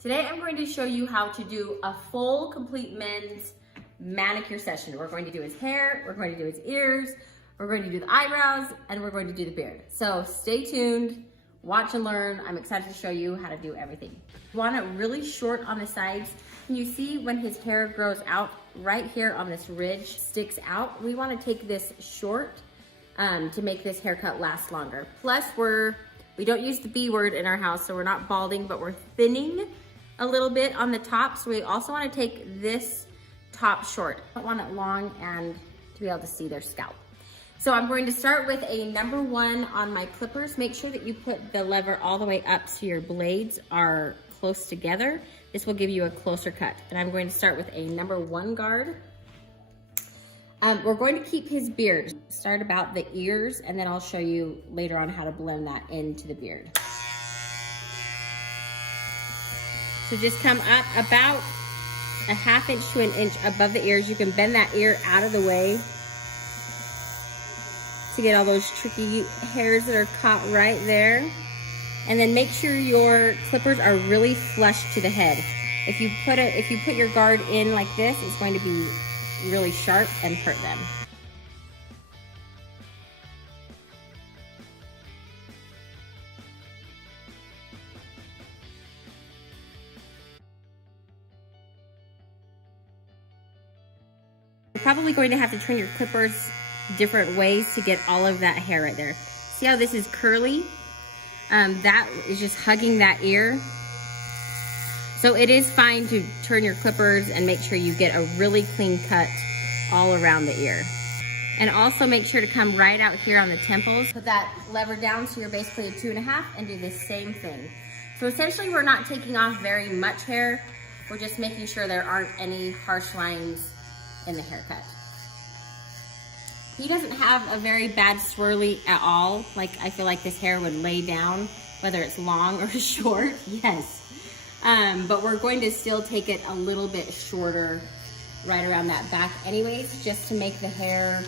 Today I'm going to show you how to do a full, complete men's manicure session. We're going to do his hair, we're going to do his ears, we're going to do the eyebrows, and we're going to do the beard. So stay tuned, watch and learn. I'm excited to show you how to do everything. You want it really short on the sides. Can you see when his hair grows out right here on this ridge, sticks out? We want to take this short to make this haircut last longer. Plus we don't use the B word in our house, so we're not balding, but we're thinning a little bit on the top. So we also want to take this top short. I don't want it long and to be able to see their scalp. So I'm going to start with a number 1 on my clippers. Make sure that you put the lever all the way up so your blades are close together. This will give you a closer cut. And I'm going to start with a number 1 guard. We're going to keep his beard. Start about the ears, and then I'll show you later on how to blend that into the beard. So just come up about a 1/2 inch to 1 inch above the ears. You can bend that ear out of the way to get all those tricky hairs that are caught right there. And then make sure your clippers are really flush to the head. If you put your guard in like this, it's going to be really sharp and hurt them. You're probably going to have to turn your clippers different ways to get all of that hair right there. See how this is curly? That is just hugging that ear. So it is fine to turn your clippers and make sure you get a really clean cut all around the ear. And also make sure to come right out here on the temples. Put that lever down so you're basically a 2.5 and do the same thing. So essentially we're not taking off very much hair. We're just making sure there aren't any harsh lines in the haircut. He doesn't have a very bad swirly at all. Like, I feel like this hair would lay down, whether it's long or short, yes. But we're going to still take it a little bit shorter right around that back anyways, just to make the hair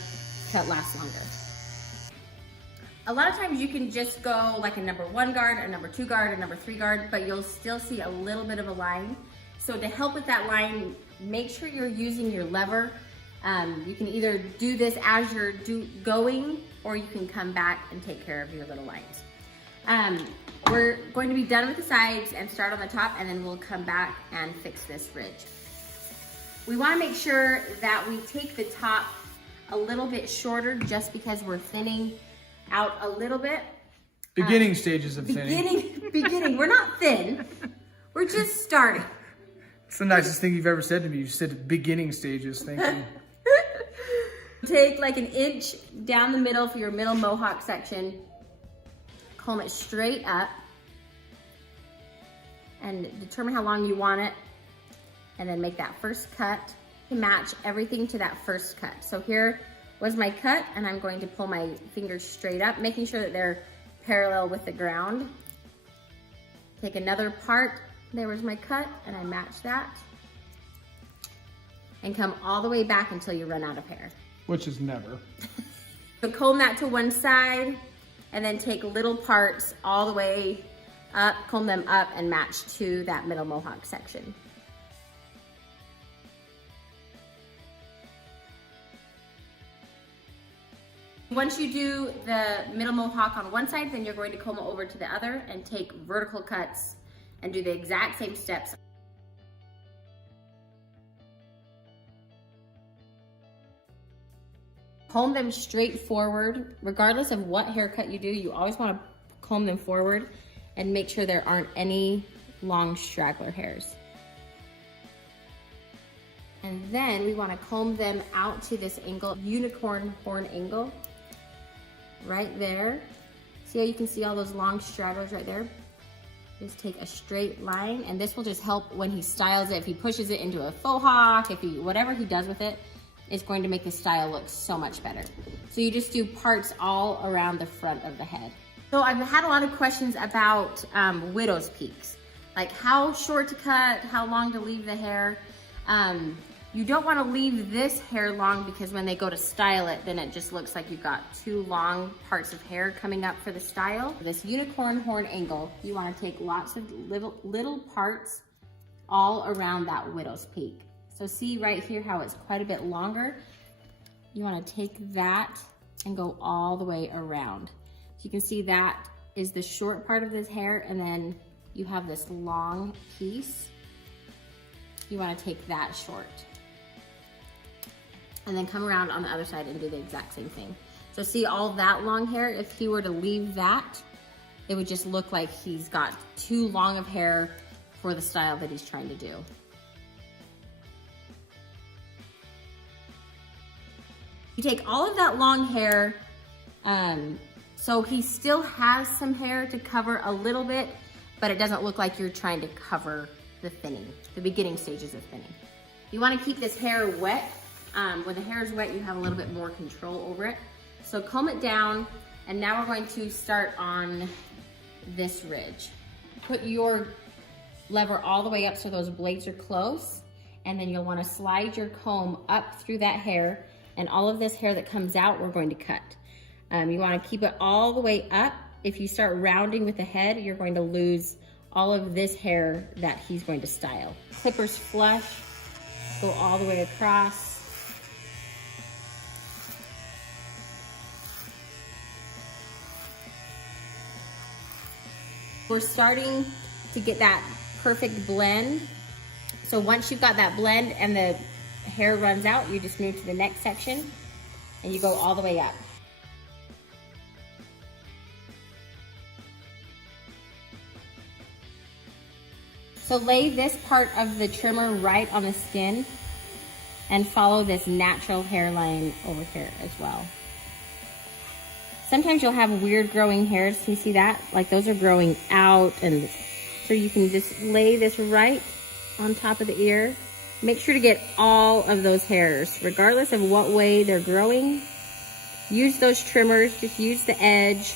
cut last longer. A lot of times you can just go like a number 1 guard, a number 2 guard, a number 3 guard, but you'll still see a little bit of a line. So to help with that line, make sure you're using your lever. You can either do this as you're going, or you can come back and take care of your little lines. We're going to be done with the sides and start on the top, and then we'll come back and fix this ridge. We want to make sure that we take the top a little bit shorter just because we're thinning out a little bit. Beginning stages of thinning. Beginning. We're not thin. We're just starting. It's the nicest thing you've ever said to me. You said beginning stages. Thank you. Take like 1 inch down the middle for your middle mohawk section. Comb it straight up and determine how long you want it, and then make that first cut to match everything to that first cut. So here was my cut, and I'm going to pull my fingers straight up, making sure that they're parallel with the ground. Take another part, there was my cut, and I match that. And come all the way back until you run out of hair. Which is never. So comb that to one side, and then take little parts all the way up, comb them up, and match to that middle mohawk section. Once you do the middle mohawk on one side, then you're going to comb it over to the other and take vertical cuts and do the exact same steps. Comb them straight forward. Regardless of what haircut you do, you always want to comb them forward and make sure there aren't any long straggler hairs. And then we want to comb them out to this angle, unicorn horn angle, right there. See how you can see all those long stragglers right there? Just take a straight line, and this will just help when he styles it. If he pushes it into a faux hawk, whatever he does with it, it's going to make the style look so much better. So you just do parts all around the front of the head. So I've had a lot of questions about widow's peaks, like how short to cut, how long to leave the hair. You don't want to leave this hair long, because when they go to style it, then it just looks like you've got 2 long parts of hair coming up for the style. This unicorn horn angle, you want to take lots of little parts all around that widow's peak. So see right here how it's quite a bit longer? You wanna take that and go all the way around. So you can see that is the short part of this hair, and then you have this long piece. You wanna take that short. And then come around on the other side and do the exact same thing. So see all that long hair, if he were to leave that, it would just look like he's got too long of hair for the style that he's trying to do. You take all of that long hair, so he still has some hair to cover a little bit, but it doesn't look like you're trying to cover the thinning, the beginning stages of thinning. You wanna keep this hair wet. When the hair is wet, you have a little bit more control over it. So comb it down, and now we're going to start on this ridge. Put your lever all the way up so those blades are close, and then you'll wanna slide your comb up through that hair, and all of this hair that comes out, we're going to cut. You wanna keep it all the way up. If you start rounding with the head, you're going to lose all of this hair that he's going to style. Clippers flush, go all the way across. We're starting to get that perfect blend. So once you've got that blend and the hair runs out, you just move to the next section and you go all the way up. So lay this part of the trimmer right on the skin and follow this natural hairline over here as well. Sometimes you'll have weird growing hairs. Can you see that? Like those are growing out, and so you can just lay this right on top of the ear. Make sure to get all of those hairs, regardless of what way they're growing. Use those trimmers, just use the edge.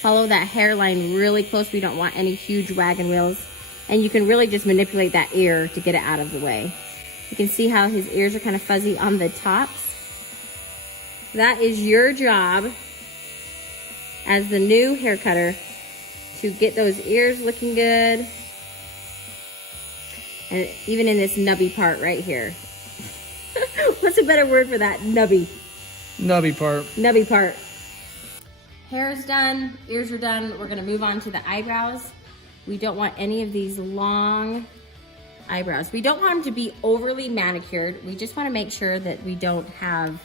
Follow that hairline really close. We don't want any huge wagon wheels. And you can really just manipulate that ear to get it out of the way. You can see how his ears are kind of fuzzy on the tops. That is your job as the new hair cutter to get those ears looking good. And even in this nubby part right here. What's a better word for that? Nubby. Nubby part. Nubby part. Hair is done, ears are done. We're gonna move on to the eyebrows. We don't want any of these long eyebrows. We don't want them to be overly manicured. We just wanna make sure that we don't have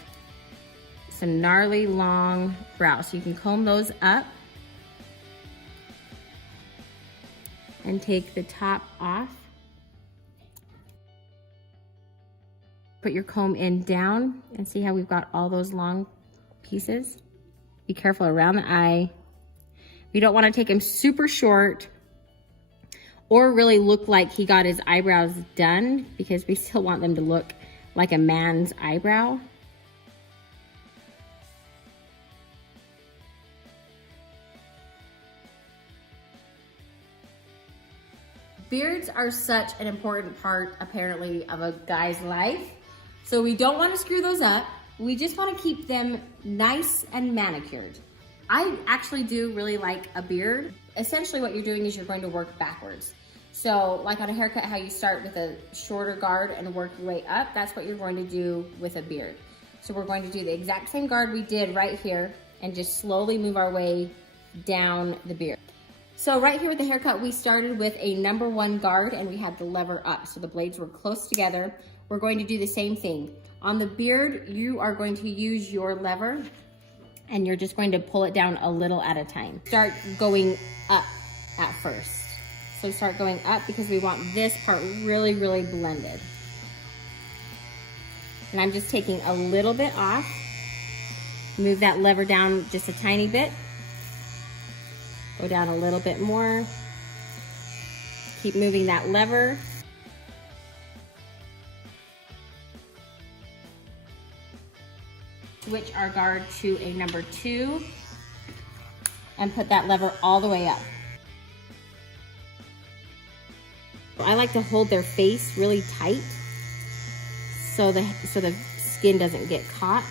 some gnarly long brows. So you can comb those up and take the top off. Put your comb in down and see how we've got all those long pieces. Be careful around the eye. We don't want to take him super short or really look like he got his eyebrows done, because we still want them to look like a man's eyebrow. Beards are such an important part, apparently, of a guy's life. So we don't want to screw those up. We just want to keep them nice and manicured. I actually do really like a beard. Essentially what you're doing is you're going to work backwards. So like on a haircut, how you start with a shorter guard and work your way up, that's what you're going to do with a beard. So we're going to do the exact same guard we did right here and just slowly move our way down the beard. So right here with the haircut, we started with a number 1 guard and we had the lever up. So the blades were close together. We're going to do the same thing. On the beard, you are going to use your lever and you're just going to pull it down a little at a time. Start going up at first. So start going up because we want this part really, really blended. And I'm just taking a little bit off. Move that lever down just a tiny bit. Go down a little bit more. Keep moving that lever. Switch our guard to a number 2 and put that lever all the way up. I like to hold their face really tight so the skin doesn't get caught.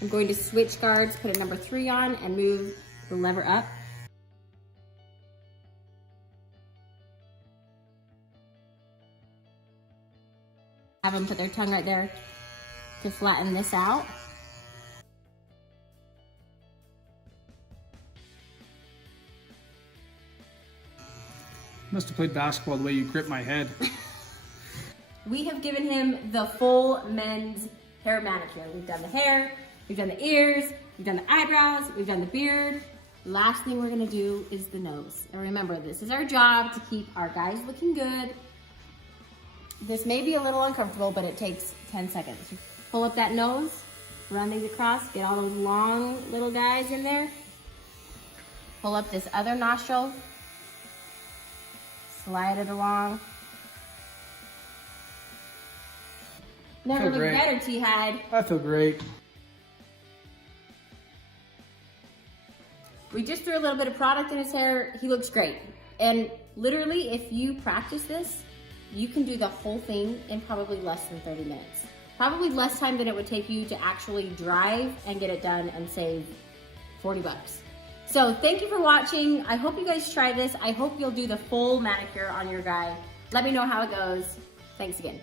I'm going to switch guards, put a number 3 on, and move the lever up. Have them put their tongue right there to flatten this out. Must have played basketball the way you grip my head. We have given him the full men's hair manicure. We've done the hair, we've done the ears, we've done the eyebrows, we've done the beard. Last thing we're gonna do is the nose. And remember, this is our job to keep our guys looking good. This may be a little uncomfortable, but it takes 10 seconds. Pull up that nose, run these across, get all those long little guys in there. Pull up this other nostril, slide it along. Never looked better, T-Hide. I feel great. We just threw a little bit of product in his hair. He looks great. And literally, if you practice this, you can do the whole thing in probably less than 30 minutes. Probably less time than it would take you to actually drive and get it done and save 40 bucks. So thank you for watching. I hope you guys try this. I hope you'll do the full manicure on your guy. Let me know how it goes. Thanks again.